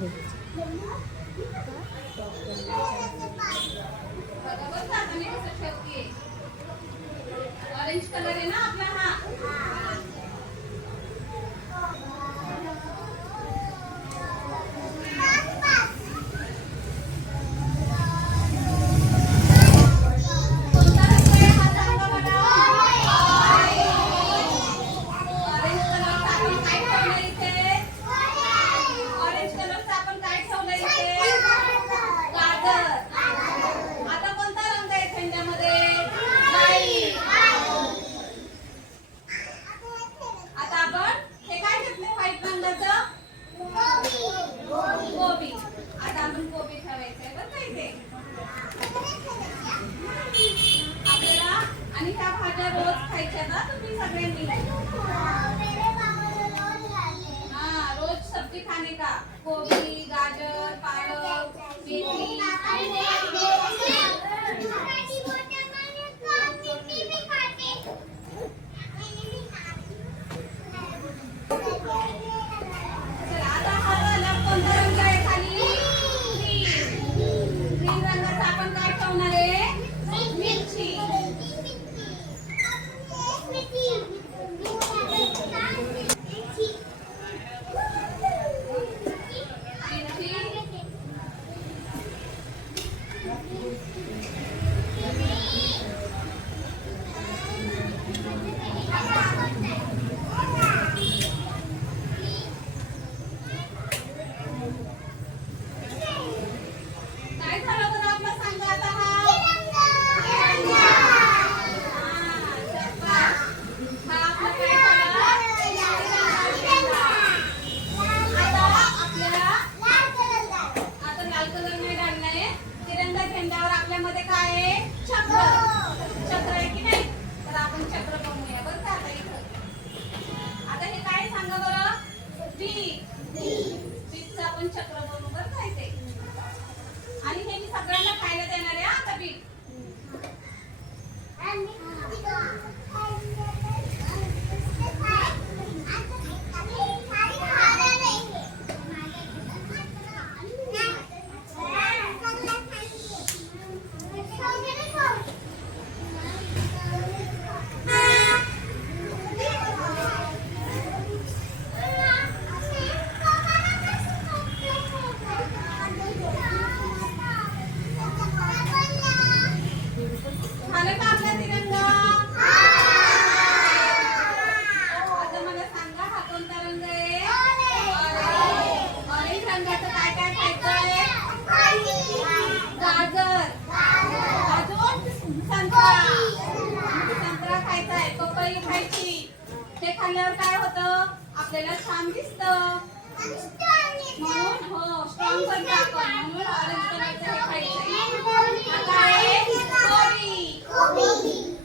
Orange colour आहे ना आपला हा. गोबी. आता आपण गोबी ठेवायचंय बरं का इथे आपल्याला. आणि ह्या भाज्या रोज खायच्या ना तुम्ही सगळ्यांनी. हाँ रोज सब्जी खाने का. गोभी, गाजर, पालक, मेथी. झेंड्यावर आपल्यामध्ये काय आहे? चक्र. चक्र आहे की नाही? तर आपण चक्र बनवूया बरं का आता इथं. आता हे काय सांगा बरं? बीटचं आपण चक्र बनवू बरं का इथे. आणि हे मी सगळ्यांना खायला देणार आहे आता बीट. ते खाल्ल्यावर काय होतं? आपल्याला छान दिसतं. म्हणून हो स्ट्रॉंग बनतो आपण. म्हणून ऑरेंज कलरचं हे खायचं. आता आहे गोबी.